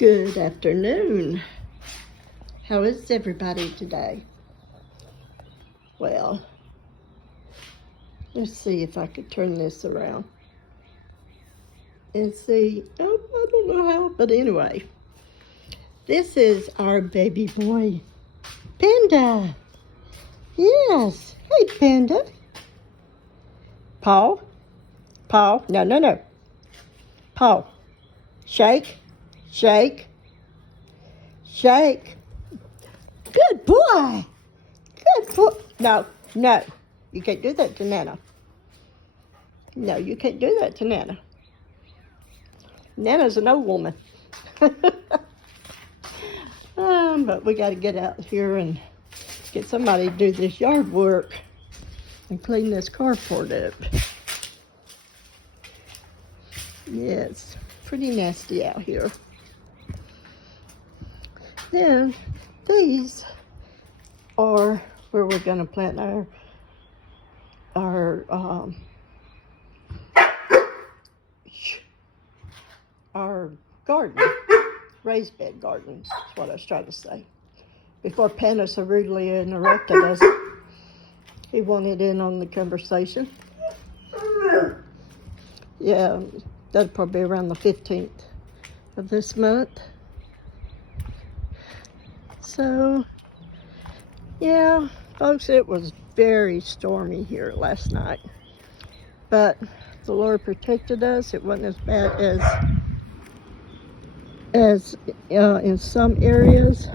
Good afternoon. How is everybody today? Well, let's see if I could turn this around and see. Oh, I don't know how, but anyway, this is our baby boy, Panda. Yes. Hey, Panda. Paw. No. Paw. Shake. Shake. Good boy. Good boy. No. You can't do that to Nana. No, you can't do that to Nana. Nana's an old woman. But we got to get out here and get somebody to do this yard work and clean this carport up. Yeah, it's pretty nasty out here. Then these are where we're going to plant our garden, raised bed gardens, is what I was trying to say. Before Panda so rudely interrupted us, he wanted in on the conversation. Yeah, that'll probably be around the 15th of this month. So, yeah, folks, it was very stormy here last night. But the Lord protected us. It wasn't as bad as in some areas.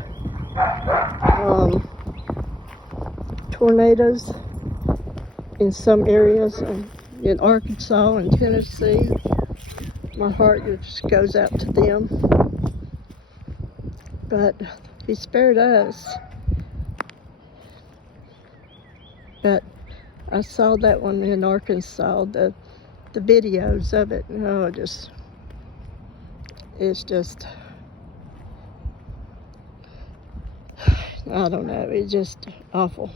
Tornadoes in some areas in Arkansas and Tennessee. My heart just goes out to them. But He spared us. But I saw that one in Arkansas, the videos of it. Oh, it's just, I don't know, it's just awful.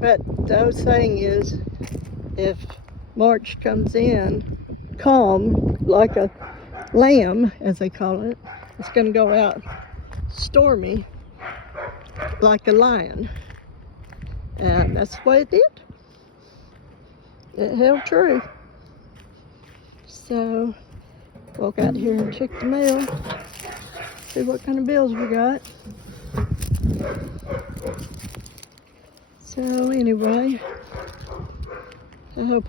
But the old saying is, if March comes in calm, like a lamb, as they call it, it's going to go out stormy, like a lion. And that's the way it did. It held true. So, walk out here and check the mail, see what kind of bills we got. So anyway, I hope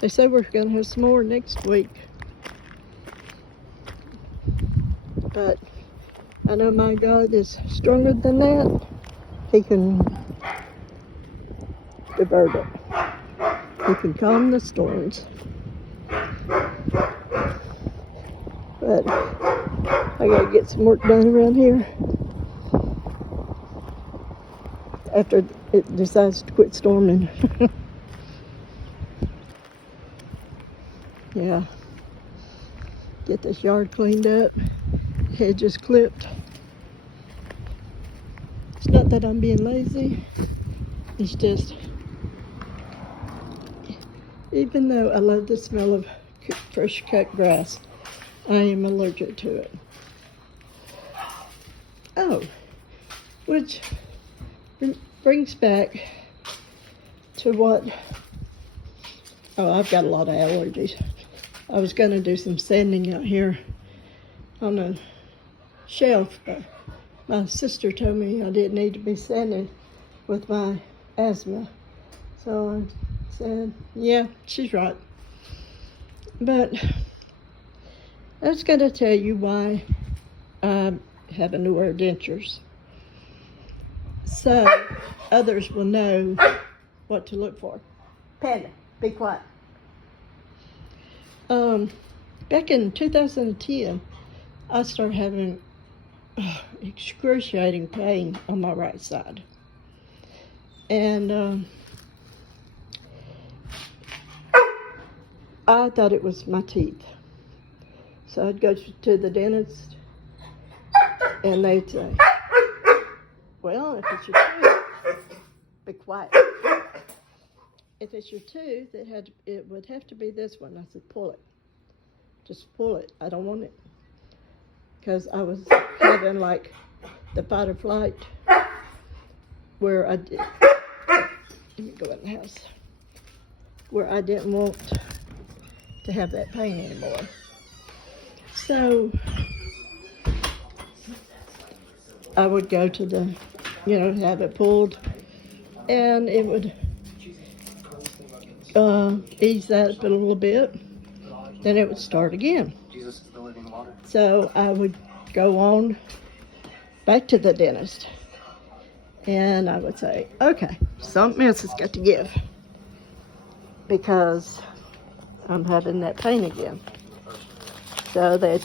they said we're going to have some more next week. But I know my God is stronger than that. He can divert it. He can calm the storms. But I gotta get some work done around here after it decides to quit storming. Yeah. Get this yard cleaned up, hedges clipped. It's not that I'm being lazy. It's just, even though I love the smell of fresh cut grass, I am allergic to it. Oh, which brings back to what, I've got a lot of allergies. I was going to do some sanding out here on a shelf, but my sister told me I didn't need to be sanding with my asthma. So I said, yeah, she's right. But I was going to tell you why I'm having to wear dentures, so others will know what to look for. Panda, be quiet. Back in 2010, I started having excruciating pain on my right side. And I thought it was my teeth. So I'd go to the dentist, and they'd say, well, if it's your teeth, be quiet. if it's your tooth, it would have to be this one. I said, pull it. Just pull it. I don't want it. Because I was having like the fight or flight where I did. Let me go in the house. Where I didn't want to have that pain anymore. So I would go to the, have it pulled, and it would ease that up a little bit. Then it would start again. So I would go on back to the dentist, and I would say, okay, something else has got to give because I'm having that pain again. So they'd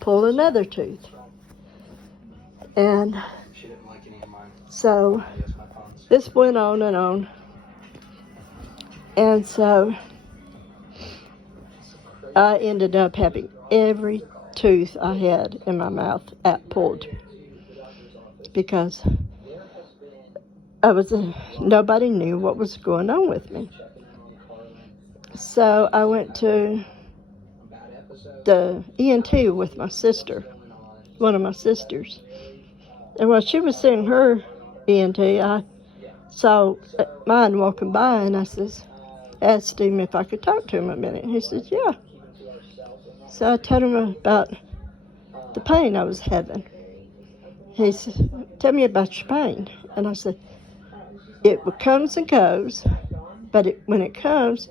pull another tooth. And so this went on and on. And so I ended up having every tooth I had in my mouth pulled because nobody knew what was going on with me. So I went to the ENT with my sister, one of my sisters. And while she was seeing her ENT, I saw mine walking by, and I asked him if I could talk to him a minute. He said, yeah. So I told him about the pain I was having. He said, tell me about your pain. And I said, it comes and goes, but when it comes,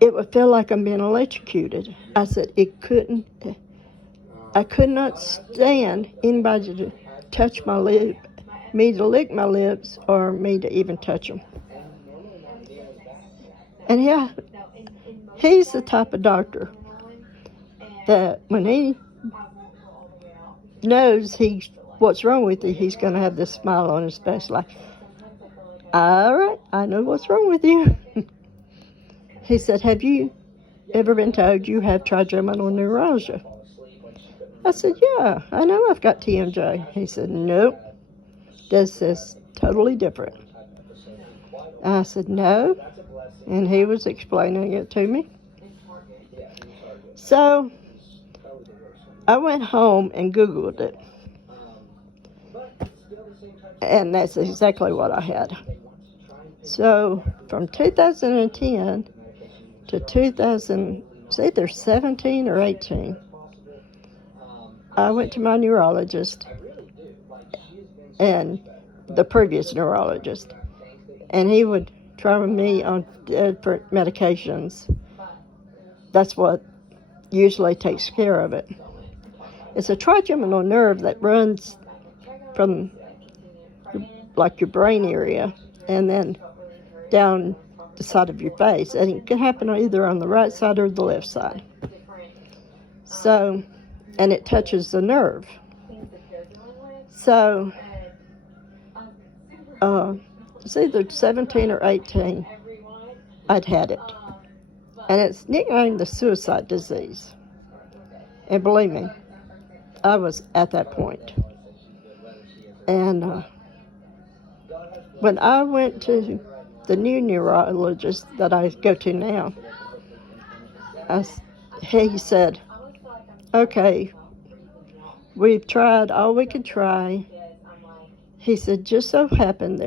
it would feel like I'm being electrocuted. I said, I could not stand anybody to touch my lip, me to lick my lips, or me to even touch them. And yeah, he's the type of doctor that when he knows what's wrong with you, he's going to have this smile on his face like, all right, I know what's wrong with you. He said, have you ever been told you have trigeminal neuralgia? I said, yeah, I know I've got TMJ. He said, nope, this is totally different. I said, no, and he was explaining it to me. So I went home and Googled it, and that's exactly what I had. So from 2010 to 2017 or 18, I went to my neurologist and the previous neurologist, and he would try me on different medications. That's what usually takes care of it. It's a trigeminal nerve that runs from your brain area and then down the side of your face, and it can happen either on the right side or the left side. So, and it touches the nerve. So, it's either 17 or 18, I'd had it. And it's nicknamed the suicide disease. And believe me, I was at that point. And when I went to the new neurologist that I go to now, he said, okay, we've tried all we could try. He said, just so happened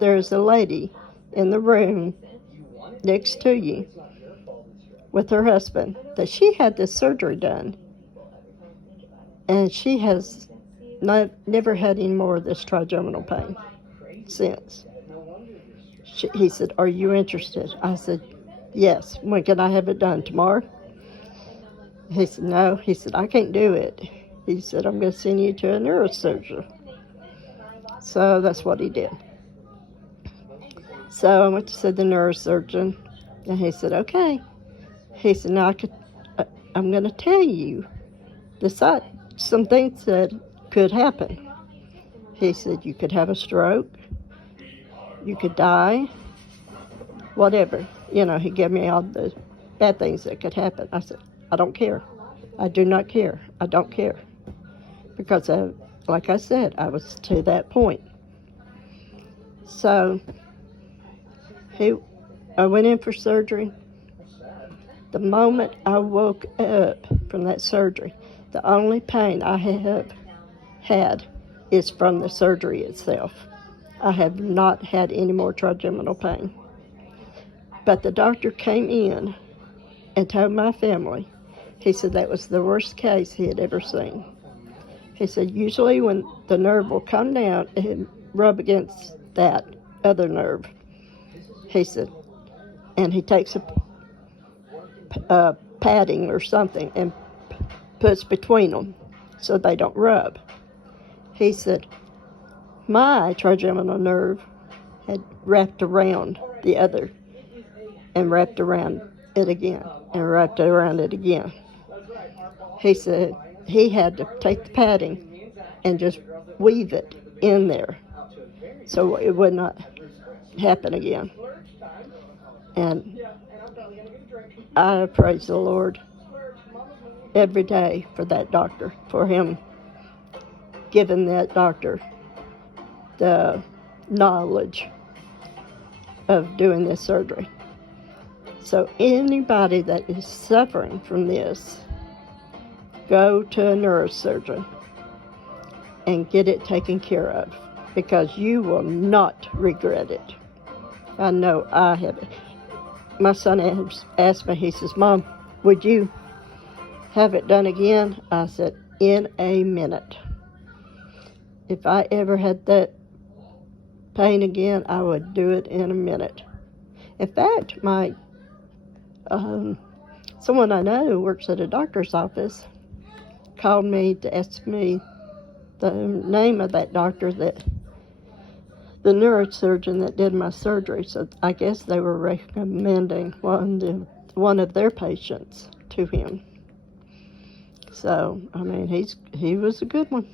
there's a lady in the room next to you with her husband that she had this surgery done, and she has never had any more of this trigeminal pain since. He said, are you interested? I said, yes. When can I have it done? Tomorrow? He said, no. He said, I can't do it. He said, I'm going to send you to a neurosurgeon. So that's what he did. So I went to see the neurosurgeon, and he said, okay. He said, now I'm going to tell you some things that could happen. He said, you could have a stroke, you could die, whatever. He gave me all the bad things that could happen. I said, I don't care. I do not care. I don't care. Because, like I said, I was to that point. So I went in for surgery. The moment I woke up from that surgery, the only pain I have had is from the surgery itself. I have not had any more trigeminal pain. But the doctor came in and told my family, he said that was the worst case he had ever seen. He said usually when the nerve will come down and rub against that other nerve, he said, and he takes a padding or something and puts between them so they don't rub. He said, my trigeminal nerve had wrapped around the other and wrapped around it again and wrapped around it again. He said he had to take the padding and just weave it in there so it would not happen again. And I praise the Lord every day for that doctor, for him giving that doctor the knowledge of doing this surgery. So anybody that is suffering from this, go to a neurosurgeon and get it taken care of, because you will not regret it. I know I haven't. My son asked me, he says, Mom, would you have it done again? I said, in a minute. If I ever had that pain again, I would do it in a minute. In fact, someone I know who works at a doctor's office called me to ask me the name of that doctor, that the neurosurgeon that did my surgery. So I guess they were recommending one of their patients to him. So, I mean, he was a good one.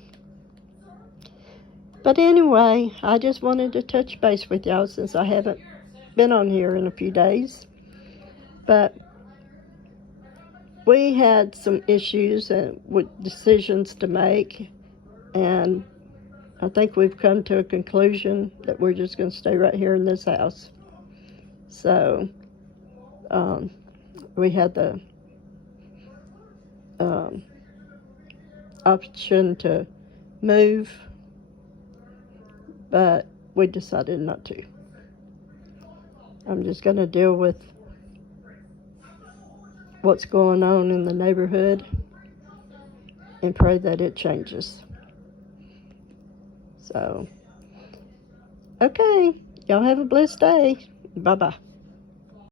But anyway, I just wanted to touch base with y'all since I haven't been on here in a few days. But we had some issues with decisions to make, and I think we've come to a conclusion that we're just going to stay right here in this house. So we had the option to move, but we decided not to. I'm just going to deal with what's going on in the neighborhood and pray that it changes. So, okay, y'all have a blessed day. Bye-bye.